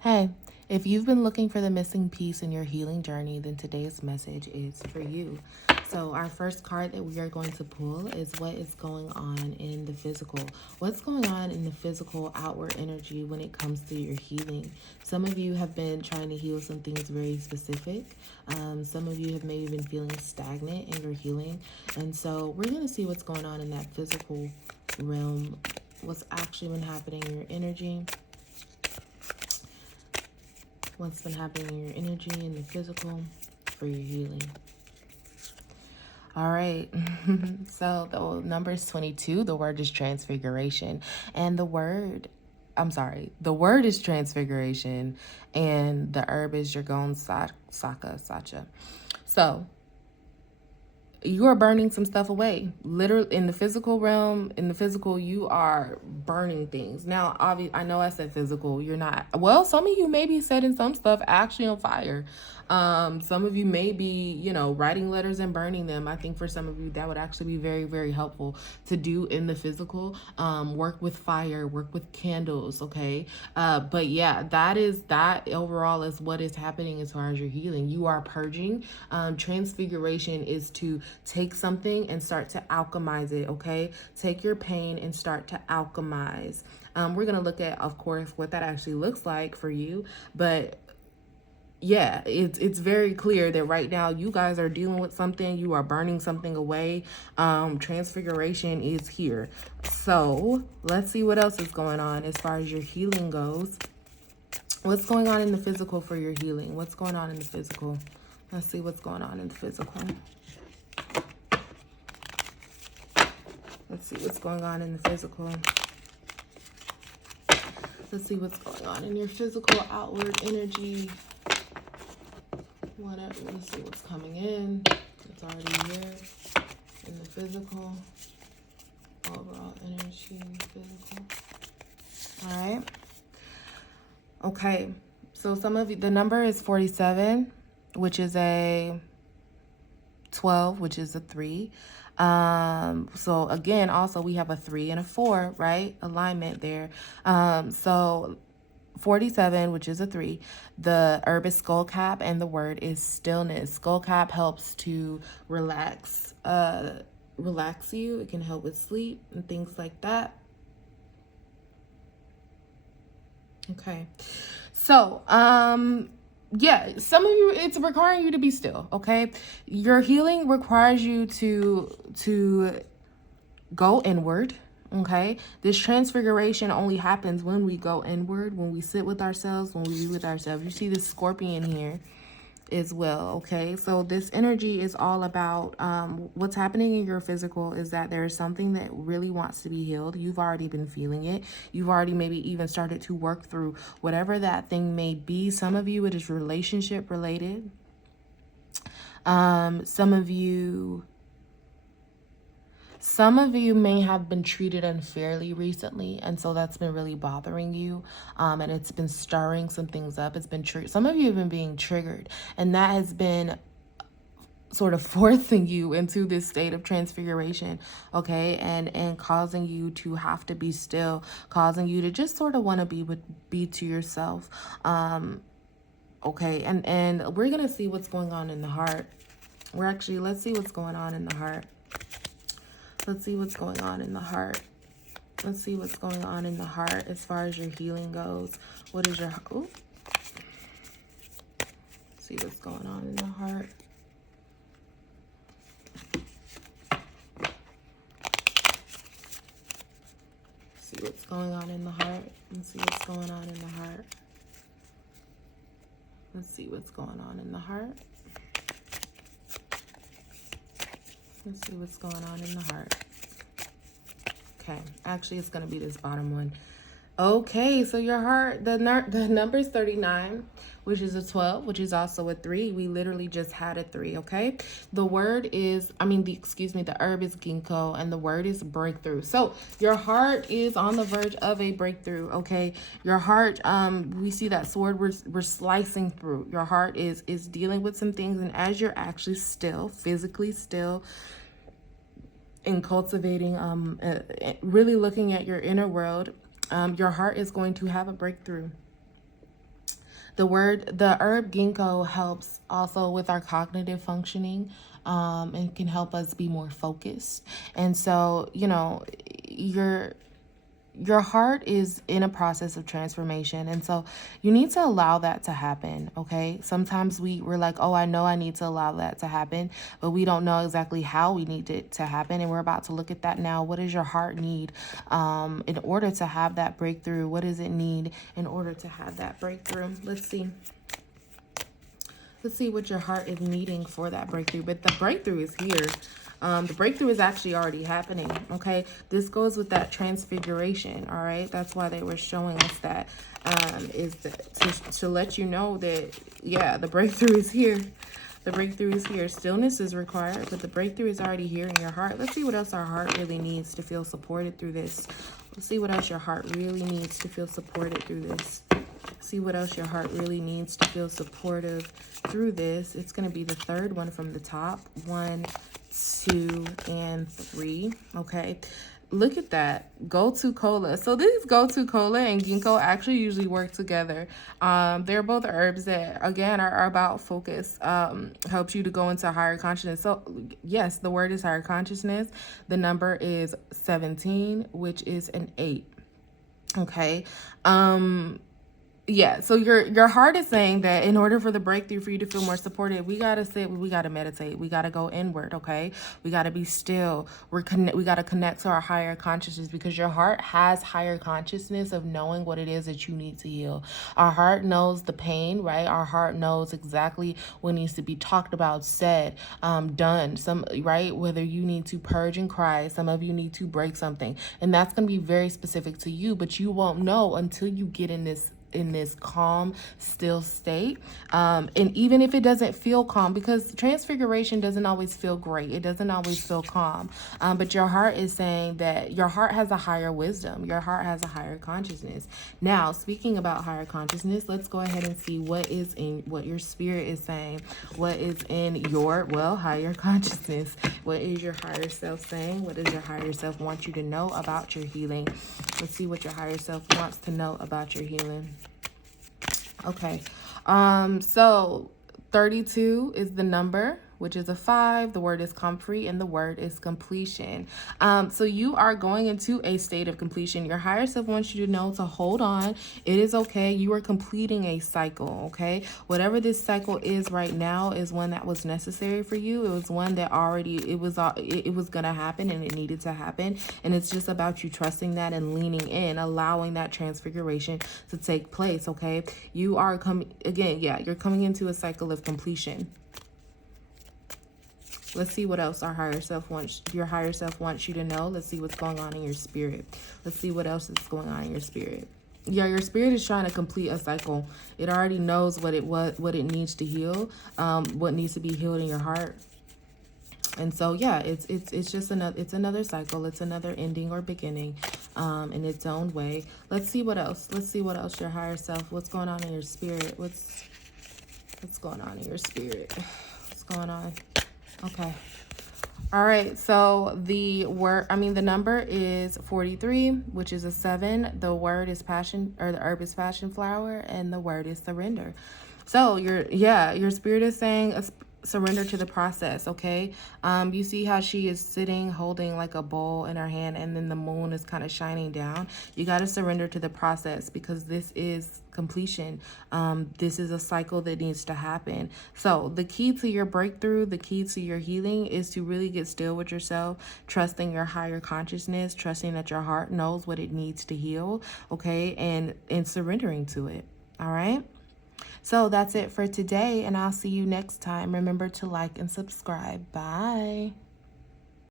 Hey, if you've been looking for the missing piece in your healing journey, then today's message is for you. So, our first card that we are going to pull is what is going on in the physical. What's going on in the physical outward energy when it comes to your healing? Some of you have been trying to heal some things very specific. Some of you have maybe been feeling stagnant in your healing. And so, we're going to see what's going on in that physical realm, what's actually been happening in your energy, what's been happening in your energy and the physical for your healing. All right. So the number is 22. The word is transfiguration. And the word is transfiguration. And the herb is Dragon Sacha. So you are burning some stuff away. Literally, in the physical realm, you are burning things. Now, obviously, I know I said physical. You're not. Well, some of you may be setting some stuff actually on fire. Some of you may be, writing letters and burning them. I think for some of you that would actually be very, very helpful to do in the physical. Work with fire, work with candles, okay? But yeah, that overall is what is happening as far as your healing. You are purging. Transfiguration is to take something and start to alchemize it, okay? Take your pain and start to alchemize. We're going to look at, of course, what that actually looks like for you, but yeah, it's very clear that right now you guys are dealing with something. You are burning something away. Transfiguration is here. So let's see what else is going on as far as your healing goes. What's going on in the physical for your healing? What's going on in the physical? Let's see what's going on in the physical. Let's see what's going on in the physical. Let's see what's going on in your physical outward energy. Let's see what's coming in. It's already here in the physical. Overall energy, physical. All right. Okay. So some of you, the number is 47, which is a 12, which is a 3. So again, also we have a 3 and a 4, right? Alignment there. So 47, which is a 3. The herb is skullcap and the word is stillness. Skullcap helps to relax you. It can help with sleep and things like that. Okay. So, yeah, some of you, it's requiring you to be still, okay? Your healing requires you to go inward, okay? This transfiguration only happens when we go inward, when we sit with ourselves, when we be with ourselves. You see this scorpion here as well, okay? So this energy is all about what's happening in your physical is that there is something that really wants to be healed. You've already been feeling it. You've already maybe even started to work through whatever that thing may be. Some of you, it is relationship related. Some of you may have been treated unfairly recently, and so that's been really bothering you, and it's been stirring some things up. It's been some of you have been being triggered, and that has been sort of forcing you into this state of transfiguration, okay, and causing you to have to be still, causing you to just sort of want to be to yourself, okay, and we're gonna see what's going on in the heart. Let's see what's going on in the heart. Let's see what's going on in the heart. Let's see what's going on in the heart as far as your healing goes. What is your... Ooh. See what's going on in the heart. See what's going on in the heart. Let's see what's going on in the heart. Let's see what's going on in the heart. Let's see what's going on in the heart. Okay, actually it's going to be this bottom one. Okay, so your heart, the number is 39, which is a 12, which is also a 3. We literally just had a 3, okay? The word is, the herb is ginkgo, and the word is breakthrough. So your heart is on the verge of a breakthrough, okay? Your heart, we see that sword we're slicing through. Your heart is dealing with some things, and as you're actually still, physically still, in cultivating, really looking at your inner world, your heart is going to have a breakthrough. The herb ginkgo helps also with our cognitive functioning, and can help us be more focused. And so, you know, your heart is in a process of transformation, and so you need to allow that to happen. Okay, sometimes we're like, oh, I know I need to allow that to happen, but we don't know exactly how we need it to happen, and we're about to look at that now. What does your heart need in order to have that breakthrough? What does it need in order to have that breakthrough? Let's see what your heart is needing for that breakthrough. But the breakthrough is here. The breakthrough is actually already happening, okay? This goes with that transfiguration, all right? That's why they were showing us that, to let you know that, yeah, the breakthrough is here. The breakthrough is here. Stillness is required, but the breakthrough is already here in your heart. Let's see what else our heart really needs to feel supported through this. Let's see what else your heart really needs to feel supported through this. See what else your heart really needs to feel supportive through this. It's going to be the third one from the top. 1, 2, and 3. Okay. Look at that. Gotu kola. So these gotu kola and ginkgo actually usually work together. They're both herbs that, again, are about focus. Helps you to go into higher consciousness. So yes, the word is higher consciousness. The number is 17, which is an 8. Okay. Yeah, so your heart is saying that in order for the breakthrough, for you to feel more supported, we gotta sit, we gotta meditate, we gotta go inward. Okay, we gotta be still. We gotta connect to our higher consciousness, because your heart has higher consciousness of knowing what it is that you need to heal. Our heart knows the pain, right? Our heart knows exactly what needs to be talked about, said, done. Right? Whether you need to purge and cry, some of you need to break something, and that's gonna be very specific to you. But you won't know until you get in this calm, still state. And even if it doesn't feel calm, because transfiguration doesn't always feel great, it doesn't always feel calm, but your heart is saying that your heart has a higher wisdom, your heart has a higher consciousness. Now, speaking about higher consciousness, let's go ahead and see what your spirit is saying. What is in your, higher consciousness? What is your higher self saying? What does your higher self want you to know about your healing? Let's see what your higher self wants to know about your healing. Okay, so 32 is the number, which is a 5. The word is comfrey, and the word is completion. So you are going into a state of completion. Your higher self wants you to know to hold on. It is okay. You are completing a cycle, okay? Whatever this cycle is right now is one that was necessary for you. It was one that it was going to happen, and it needed to happen. And it's just about you trusting that and leaning in, allowing that transfiguration to take place, okay? You are you're coming into a cycle of completion. Let's see what else your higher self wants you to know. Let's see what's going on in your spirit. Let's see what else is going on in your spirit. Yeah, your spirit is trying to complete a cycle. It already knows what it needs to heal, what needs to be healed in your heart. And so, yeah, it's just another cycle. It's another ending or beginning, in its own way. Let's see what else. Let's see what else your higher self. What's going on in your spirit? What's going on in your spirit? What's going on? Okay. All right. So the number is 43, which is a 7. The word is passion, or the herb is passion flower, and the word is surrender. So your spirit is saying surrender to the process. Okay. You see how she is sitting holding like a bowl in her hand, and then the moon is kind of shining down. You got to surrender to the process, because this is completion. This is a cycle that needs to happen. So the key to your breakthrough, the key to your healing, is to really get still with yourself, trusting your higher consciousness, trusting that your heart knows what it needs to heal. Okay. And surrendering to it. All right. So that's it for today, and I'll see you next time. Remember to like and subscribe. Bye.